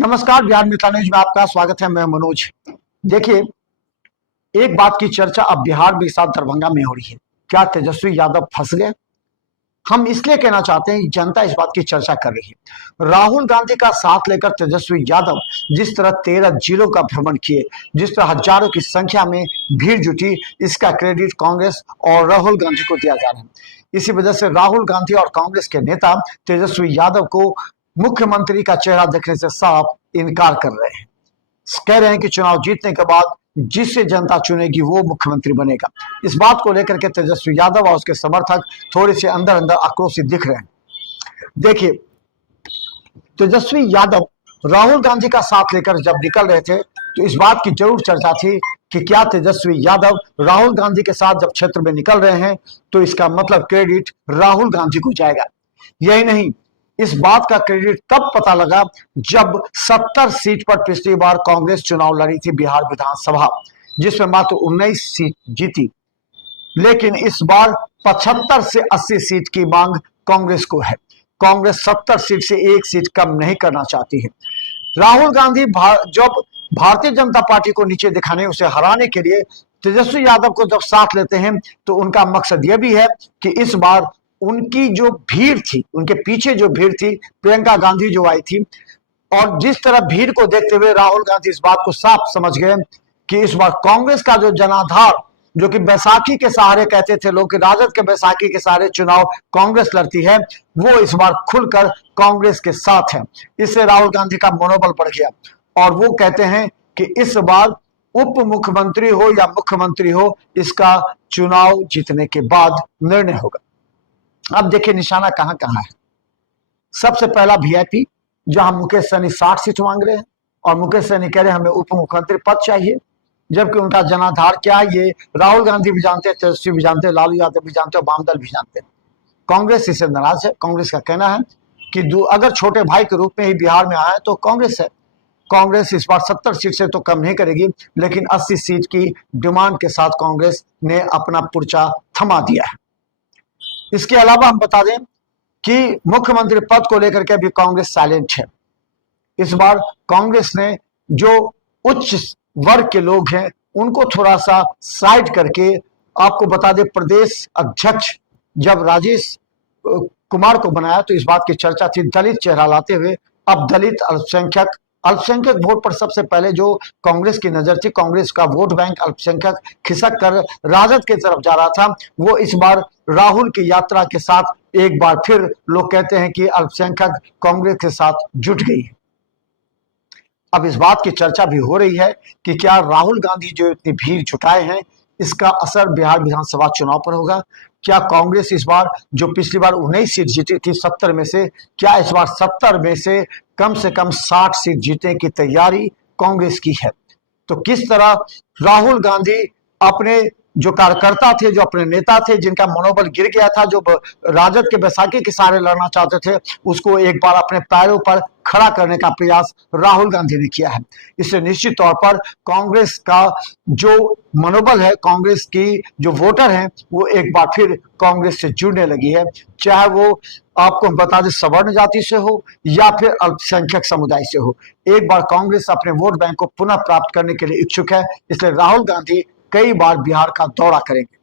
नमस्कार, बिहार मित्र न्यूज में आपका स्वागत है। मैं मनोज। देखिए, एक बात की चर्चा अब बिहार में साथ दरभंगा में हो रही है। क्या तेजस्वी यादव फंस गए? हम इसलिए कहना चाहते हैं, जनता इस बात की चर्चा कर रही है। राहुल गांधी का साथ लेकर तेजस्वी यादव जिस तरह 13 जिलों का भ्रमण किए, जिस तरह हजारों की संख्या में भीड़ जुटी, इसका क्रेडिट कांग्रेस और राहुल गांधी को दिया जा रहा है। इसी वजह से राहुल गांधी और कांग्रेस के नेता तेजस्वी यादव को मुख्यमंत्री का चेहरा देखने से साफ इनकार कर रहे हैं। कह रहे हैं कि चुनाव जीतने के बाद जिससे जनता चुनेगी वो मुख्यमंत्री बनेगा। इस बात को लेकर के तेजस्वी यादव और उसके समर्थक थोड़े से अंदर अंदर आक्रोशित दिख रहे हैं। देखिए, तेजस्वी यादव राहुल गांधी का साथ लेकर जब निकल रहे थे तो इस बात की जरूर चर्चा थी कि क्या तेजस्वी यादव राहुल गांधी के साथ जब क्षेत्र में निकल रहे हैं तो इसका मतलब क्रेडिट राहुल गांधी को जाएगा। यही नहीं, इस बात का क्रेडिट तब पता लगा जब 70 सीट पर पिछली बार कांग्रेस चुनाव लड़ी थी बिहार विधानसभा, जिसमें मात्र 19 सीट जीती। लेकिन इस बार 75 से 80 सीट की मांग कांग्रेस को है। कांग्रेस 70 सीट से एक सीट कम नहीं करना चाहती है। राहुल गांधी जब भारतीय जनता पार्टी को नीचे दिखाने, उसे हराने के लिए तेजस्वी यादव को जब साथ लेते हैं तो उनका मकसद यह भी है कि इस बार उनकी जो भीड़ थी, उनके पीछे जो भीड़ थी, प्रियंका गांधी जो आई थी, और जिस तरह भीड़ को देखते हुए राहुल गांधी इस बात को साफ समझ गए कि इस बार कांग्रेस का जो जनाधार, जो कि बैसाखी के सहारे कहते थे लोग कि राजद के बैसाखी के सहारे चुनाव कांग्रेस लड़ती है, वो इस बार खुलकर कांग्रेस के साथ है। इससे राहुल गांधी का मनोबल बढ़ गया और वो कहते हैं कि इस बार उप मुख्यमंत्री हो या मुख्यमंत्री हो, इसका चुनाव जीतने के बाद निर्णय होगा। अब देखिए, निशाना कहां कहां है। सबसे पहला वीआईपी, जहां मुकेश सहनी 60 सीट मांग रहे हैं और मुकेश सहनी कह रहे हैं हमें उप मुख्यमंत्री पद चाहिए, जबकि उनका जनाधार क्या है ये राहुल गांधी भी जानते हैं, तेजस्वी भी जानते हैं, लालू यादव भी जानते हैं, वामदल भी जानते हैं। कांग्रेस इससे नाराज है। कांग्रेस का कहना है कि अगर छोटे भाई के रूप में ही बिहार में आया है तो कांग्रेस है। कांग्रेस इस बार 70 सीट से तो कम नहीं करेगी, लेकिन 80 सीट की डिमांड के साथ कांग्रेस ने अपना पुर्चा थमा दिया है। इसके अलावा हम बता दें कि मुख्यमंत्री पद को लेकर के भी कांग्रेस साइलेंट है। इस बार कांग्रेस ने जो उच्च वर्ग के लोग हैं उनको थोड़ा सा साइड करके, आपको बता दें प्रदेश अध्यक्ष जब राजेश कुमार को बनाया तो इस बात की चर्चा थी दलित चेहरा लाते हुए। अब दलित अल्पसंख्यक वोट पर सबसे पहले जो कांग्रेस की नजर थी, कांग्रेस का वोट बैंक अल्पसंख्यक खिसक कर राजद की तरफ जा रहा था, वो इस बार राहुल की यात्रा के साथ एक बार फिर लोग कहते हैं कि अल्पसंख्यक कांग्रेस के साथ जुट गई है। अब इस बात की चर्चा भी हो रही है कि क्या राहुल गांधी जो इतनी भीड़ जुटाए हैं, इसका असर बिहार विधानसभा चुनाव पर होगा। क्या कांग्रेस इस बार जो पिछली बार 19 सीट जीती थी 70 में से, क्या इस बार 70 में से कम 60 सीट जीतने की तैयारी कांग्रेस की है? तो किस तरह राहुल गांधी अपने जो कार्यकर्ता थे, जो अपने नेता थे, जिनका मनोबल गिर गया था, जो राजद के बैसाखी के सहारे लड़ना चाहते थे, उसको एक बार अपने पैरों पर खड़ा करने का प्रयास राहुल गांधी ने किया है। इससे निश्चित तौर पर कांग्रेस का जो मनोबल है, कांग्रेस की जो वोटर हैं, वो एक बार फिर कांग्रेस से जुड़ने लगी है, चाहे वो आपको बता दें सवर्ण जाति से हो या फिर अल्पसंख्यक समुदाय से हो। एक बार कांग्रेस अपने वोट बैंक को पुनः प्राप्त करने के लिए इच्छुक है, इसलिए राहुल गांधी कई बार बिहार का दौरा करेंगे।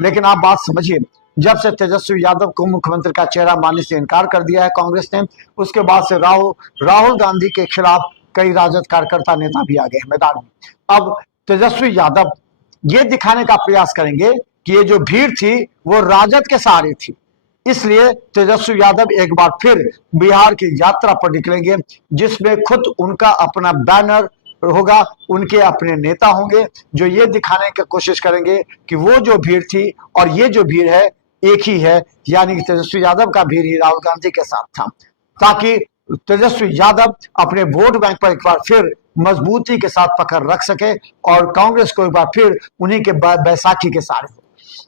लेकिन आप बात समझिए, जब से तेजस्वी यादव को मुख्यमंत्री का चेहरा मानने से इनकार कर दिया है कांग्रेस ने, उसके बाद से राहुल गांधी के खिलाफ कई राजद कार्यकर्ता नेता भी आ गए हैं मैदान में। अब तेजस्वी यादव ये दिखाने का प्रयास करेंगे कि ये जो भीड़ थी वो राजद के सहारे थी, इसलिए तेजस्वी यादव एक बार फिर बिहार की यात्रा पर निकलेंगे, जिसमें खुद उनका अपना बैनर होगा, उनके अपने नेता होंगे, जो ये दिखाने की कोशिश करेंगे कि वो जो भीड़ थी और ये जो भीड़ है एक ही है, यानी कि तेजस्वी यादव का भीड़ ही राहुल गांधी के साथ था, ताकि तेजस्वी यादव अपने वोट बैंक पर एक बार फिर मजबूती के साथ पकड़ रख सके और कांग्रेस को एक बार फिर उन्हीं के बैसाखी के सहारे हो।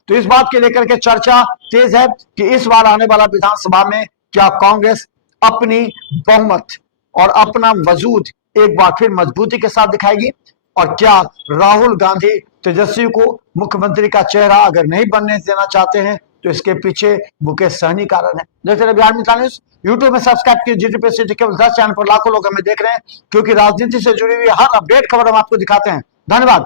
तो इस बात के लेकर के चर्चा तेज है कि इस बार आने वाला विधानसभा में क्या कांग्रेस अपनी बहुमत और अपना वजूद एक बार फिर मजबूती के साथ दिखाएगी, और क्या राहुल गांधी तेजस्वी को मुख्यमंत्री का चेहरा अगर नहीं बनने देना चाहते हैं तो इसके पीछे मुकेश सहनी कारण है। देखते रहिए बिहार मित्र न्यूज। यूट्यूब में सब्सक्राइब कीजिए, GT सिटी केवल 10 चैनल पर लाखों लोग हमें देख रहे हैं, क्योंकि राजनीति से जुड़ी हुई हर अपडेट खबर हम आपको दिखाते हैं। धन्यवाद।